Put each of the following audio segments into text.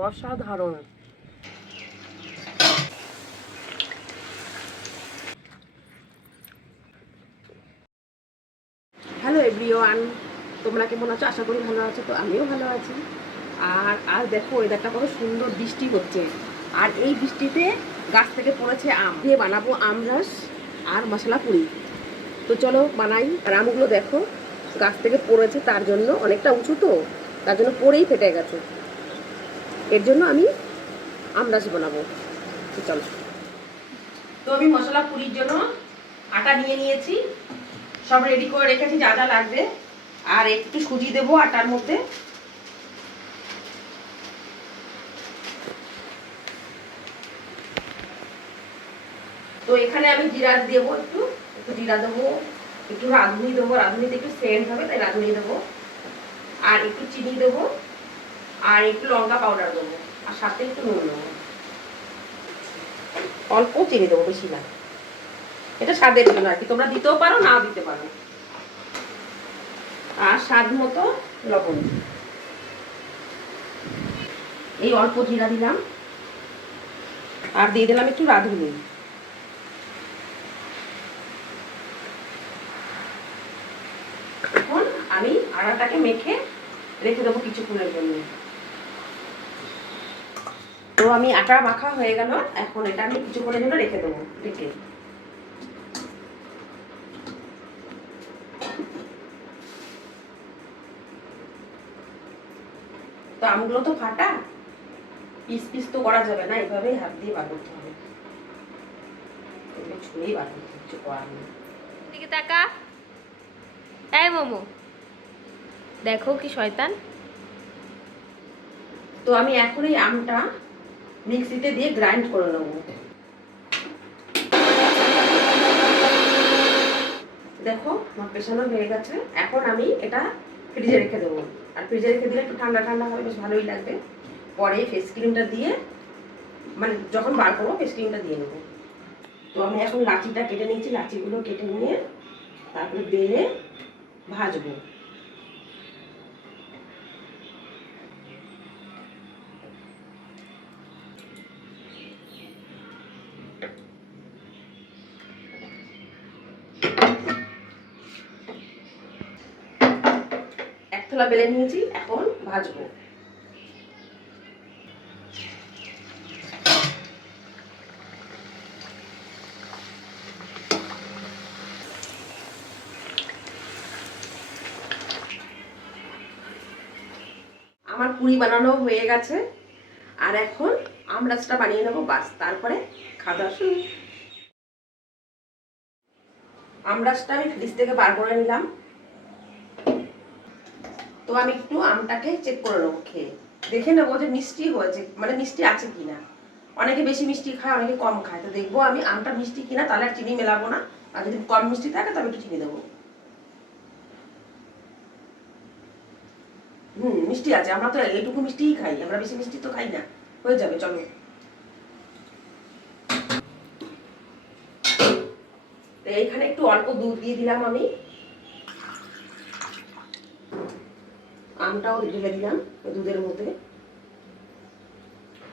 অসাধারণ। Hello everyone, তোমরা কেমন আছো? আশা করি ভালো আছো। তো আমিও ভালো আছি। আর আজ দেখো ওয়েদারটা কত সুন্দর, বৃষ্টি হচ্ছে। আর এই বৃষ্টিতে গাছ থেকে পড়েছে আম, দিয়ে বানাবো আমরস আর মশলা পুরি। তো চলো বানাই। আর আমগুলো দেখো গাছ থেকে পড়েছে, তার জন্য অনেকটা উঁচু, তো তার জন্য পড়েই ফেটে গেছে। এর জন্য আমি আমরস বানাবো। তো চলো। তো আমি মশলা পুরির জন্য আটা নিয়ে নিয়েছি, সব রেডি করে রেখেছি যা যা লাগবে। আর একটু সুজি দেবো আটার মধ্যে। তো এখানে আমি জিরা দেবো, একটু একটু জিরা দেবো, একটু রাঁধুনি দেবো, রাঁধুনিতে একটু সেন্ট হবে তাই রাঁধুনি দেবো। আর একটু চিনি দেবো, আর একটু লঙ্কা পাউডার দেবো, আর সাথে একটু নুন দেবো। অল্প চিনি দেবো, বেশি না। এটা স্বাদের জন্য আর কি, তোমরা দিতেও পারো, নাও দিতে পারো। আর স্বাদ মতো লবণ। এই অল্প জিরা দিলাম, আর দিয়ে দিলাম একটু রাঁধুনি। এখন আমি আটাটাকে মেখে রেখে দেবো কিছুক্ষণের জন্য। তো আমি আটা মাখা হয়ে গেল, এখন এটা আমি কিছুক্ষণের জন্য রেখে দেবো ঢেকে। তো আমগুলো তো ফাটা, পিস পিস তো করা যাবে না, এভাবেই হাত দিয়ে বার করতে হবে। ছুঁয়েই বার করতে, কিছু করার নেই। দিকে তাকা। এই মোমো, দেখো কি শয়তান। তো আমি এখন এই আমটা মিক্সিতে দিয়ে গ্রাইন্ড করে নেবো। দেখো আমার পেছানো হয়ে গেছে। এখন আমি এটা ফ্রিজে রেখে দেবো। আর ফ্রিজে রেখে দিলে একটু ঠান্ডা ঠান্ডা হবে, বেশ ভালোই লাগবে। পরে ফেস ক্রিমটা দিয়ে, মানে যখন বার করবো ফেস ক্রিমটা দিয়ে নেবো। তো আমি এখন লাচিটা কেটে নিয়েছি, লাচিগুলো কেটে নিয়ে তারপরে বেলে ভাজবো। এক থালা বেলে নিয়েছি, এখন ভাজবো। আমার পুরি বানানো হয়ে গেছে, আর এখন আমরাসটা বানিয়ে নেবো, বাস তারপরে খাওয়া দাওয়া শুরু। আমরাসটা আমি ফ্রিজ থেকে বার করে নিলাম। তো আমি একটু আমটাকে চেক করে নেবো, খেয়ে দেখে নেবো যে মিষ্টি হয়েছে, মানে মিষ্টি আছে কিনা। অনেকে বেশি মিষ্টি খায়, অনেকে কম খায়। তো দেখবো আমি আমটা মিষ্টি কিনা, তাহলে আর চিনি মেলাবো না। আর যদি কম মিষ্টি থাকে তবে একটু চিনি দেবো। মিষ্টি আছে, আমরা তো এইটুকু মিষ্টিই খাই, আমরা বেশি মিষ্টি তো খাই না। হয়ে যাবে, চলো। এইখানে একটু অল্প দুধ দিয়ে দিলাম আমি, আমটাও ঢেলে দিলাম দুধের মধ্যে।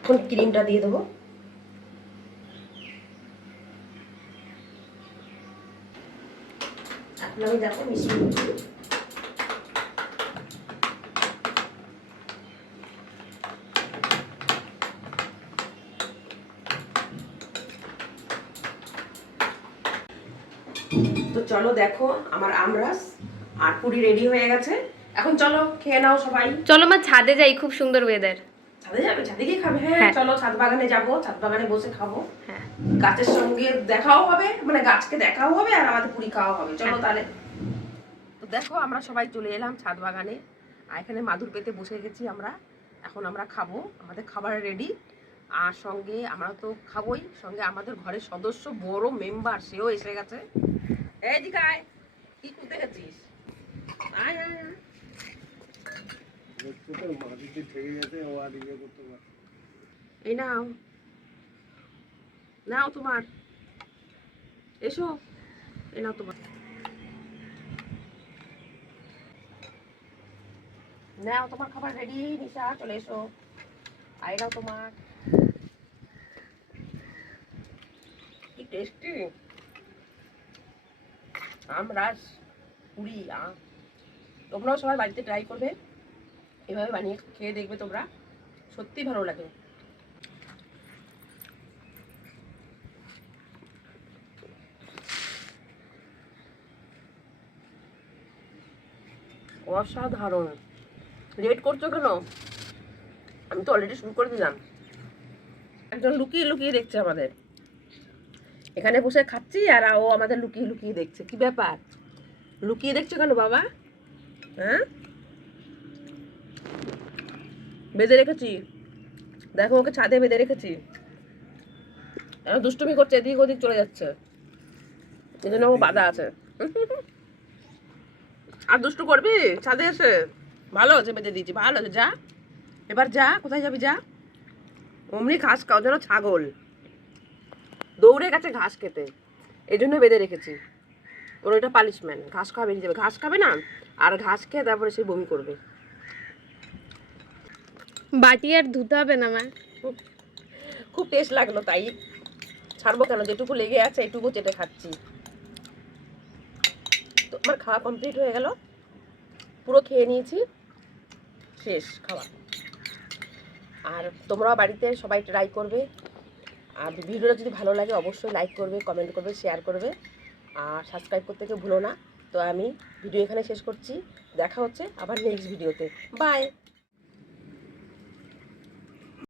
এখন ক্রিমটা দিয়ে দেবো। এখন আমি দেখো মিশিয়ে নিচ্ছি। তো চলো দেখো আমার আমরাস আর পুরি রেডি হয়ে গেছে। এখন চলো খেয়ে নাও সবাই। চলো মা ছাদে যাই, খুব সুন্দর ওয়েদার। ছাদে যাবে? ছাদে গিয়ে খাবে? হ্যাঁ চলো, ছাদ বাগানে যাবো, ছাদ বাগানে বসে খাবো। হ্যাঁ, গাছের সঙ্গে দেখাও হবে, মানে গাছকে দেখাও হবে, আর আমাদের পুরি খাওয়া হবে। চলো তাহলে। তো দেখো আমরা সবাই চলে এলাম ছাদ বাগানে, আর এখানে মাদুর পেতে বসে গেছি আমরা। এখন আমরা খাবো, আমাদের খাবার রেডি। আর সঙ্গে আমরা তো খাবোই, সঙ্গে আমাদের ঘরের সদস্য বড় মেম্বার সেও এসে গেছে। এই দিকে আয়, কি করতে গেছিস? আয় আয় আয়। এই নাও, নাও তোমার, এসো, এই নাও তোমার, নাও তোমার খাবার রেডি। নিশা চলে এসো। आएगा তোমার কি টেস্টি আমরাস পুরি তোমরাও সবাই বাড়িতে ট্রাই করবে, এভাবে বানিয়ে খেয়ে দেখবে তোমরা, সত্যি ভালো লাগে। অসাধারণ। লেট করছো কেন? আমি তো অলরেডি শুরু করে দিলাম। একজন লুকিয়ে লুকিয়ে দেখছে আমাদের, এখানে বসে খাচ্ছি আর ও আমাদের লুকিয়ে লুকিয়ে দেখছে। কি ব্যাপার, লুকিয়ে দেখছো কেন বাবা? হ্যাঁ, বেঁধে রেখেছি, দেখো ওকে ছাদে বেঁধে রেখেছি, এখন দুষ্টুমি করছে, এদিক ওদিক চলে যাচ্ছে, এই জন্য ও বাধা আছে। আর দুষ্টু করবি ছাদে এসে? ভালো আছে, বেঁধে দিয়েছি, ভালো আছে, যা এবার যা, কোথায় যাবি যা। অমনি ঘাস খাও যেন ছাগল, দৌড়ে গেছে ঘাস খেতে, এই জন্য বেঁধে রেখেছি। ওর ওইটা পানিশমেন্ট, ঘাস খাওয়া বেরিয়ে যাবে, ঘাস খাবে না আর ঘাস খেয়ে তারপরে সে বমি করবে। বাটি আর ধুতে হবে না মা। খুব টেস্ট লাগলো তাই ছাড়বো কেন, যেটুকু লেগে আছে এটুকু চেটে খাচ্ছি। তো আমার খাওয়া কমপ্লিট হয়ে গেল, পুরো খেয়ে নিয়েছি, শেষ খাওয়া। আর তোমরাও বাড়িতে সবাই ট্রাই করবে, আর ভিডিওটা যদি ভালো লাগে অবশ্যই লাইক করবে, কমেন্ট করবে, শেয়ার করবে, আর সাবস্ক্রাইব করতে কেউ ভুলো না। তো আমি ভিডিও এখানে শেষ করছি, দেখা হচ্ছে আবার নেক্সট ভিডিওতে। বাই।